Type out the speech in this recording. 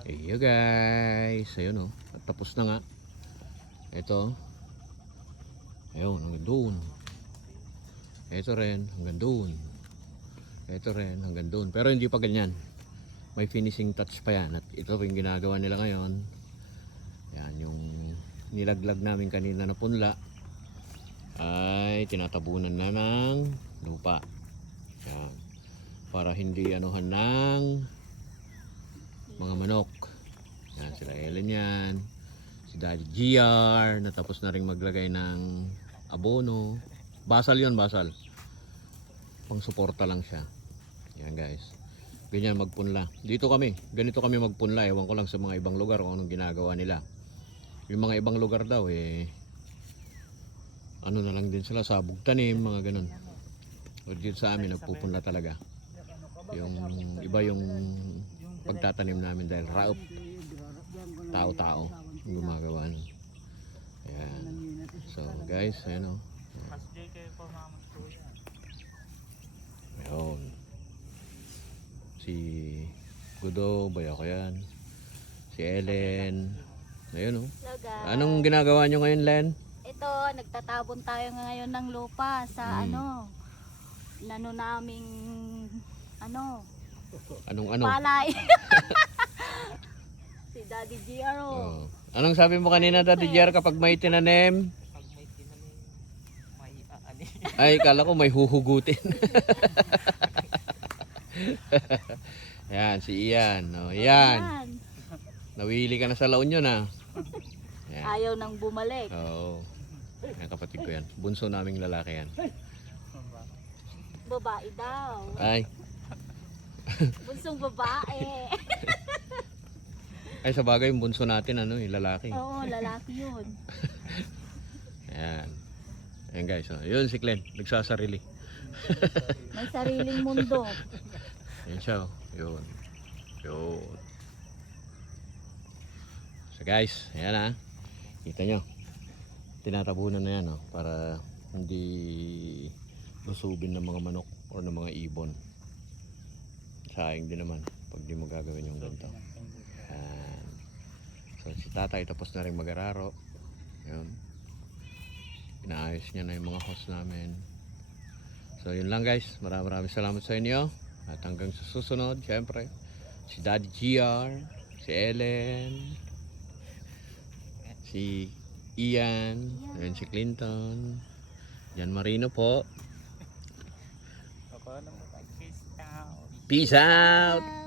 Hey guys, ayun oh, at tapos na nga. Ito, ayun, hanggang doon. Ito rin, hanggang doon. Ito rin, hanggang doon. Pero hindi pa ganyan. May finishing touch pa yan. At ito yung ginagawa nila ngayon. Yan, yung nilaglag namin kanina na punla ay tinatabunan na ng lupa. Yan. Para hindi anuhan ng mga manok. Yan, sila Ellen yan. Si Daddy GR. Natapos na rin maglagay ng abono. Basal yun, basal. Pang suporta lang siya. Yan guys. Ganyan magpunla. Dito kami. Ganito kami magpunla. Ewan ko lang sa mga ibang lugar kung anong ginagawa nila. Yung mga ibang lugar daw ano na lang din sila, sabog tanim, mga ganun. O dito sa amin nagpupunla talaga. Yung iba yung pagtatanim namin dahil raup. Tao-tao gumagawa nun. Ayan. So guys, ayan o. Ayun. Si Gudo, baya ko yan. Si Ellen. Ayun o. Anong ginagawa nyo ngayon, Len? Ito, nagtatabon tayo ngayon ng lupa sa nano naming Anong palay. Si Daddy GR. Oh. Anong sabi mo kanina, Daddy GR, kapag may tinanim? Pag may tinanim, may aani. Ay, kala ko may huhugutin. Yan, si Ian. Oh, Ian. Nawili ka na sa La Union, ah. Yan. Ayaw nang bumalik. Oo. Yan, kapatid ko yan. Bunso naming lalaki yan. Babae daw. Ay. Bunsong babae. Ay, sa bagay, yung bunso natin, lalaki. Oo, lalaki yun. Ayan. Ayan guys. Oh. Yun si Glenn. Nagsasarili. May sariling mundo. Ayan siya. Oh. Yun. Yun. So guys, ayan ah. Kita nyo. Tinatabunan na yan para hindi lusubin ng mga manok o ng mga ibon. Sayang din naman pag di mo gagawin yung ganito. Ayan. So si tatay tapos na rin mag-araro. Yun. Inaayos niya na yung mga host namin. So yun lang guys. Maraming salamat sa inyo. At hanggang sa susunod, syempre, si Daddy GR, si Ellen, si Ian, and si Clinton, Jan Marino po. Peace out!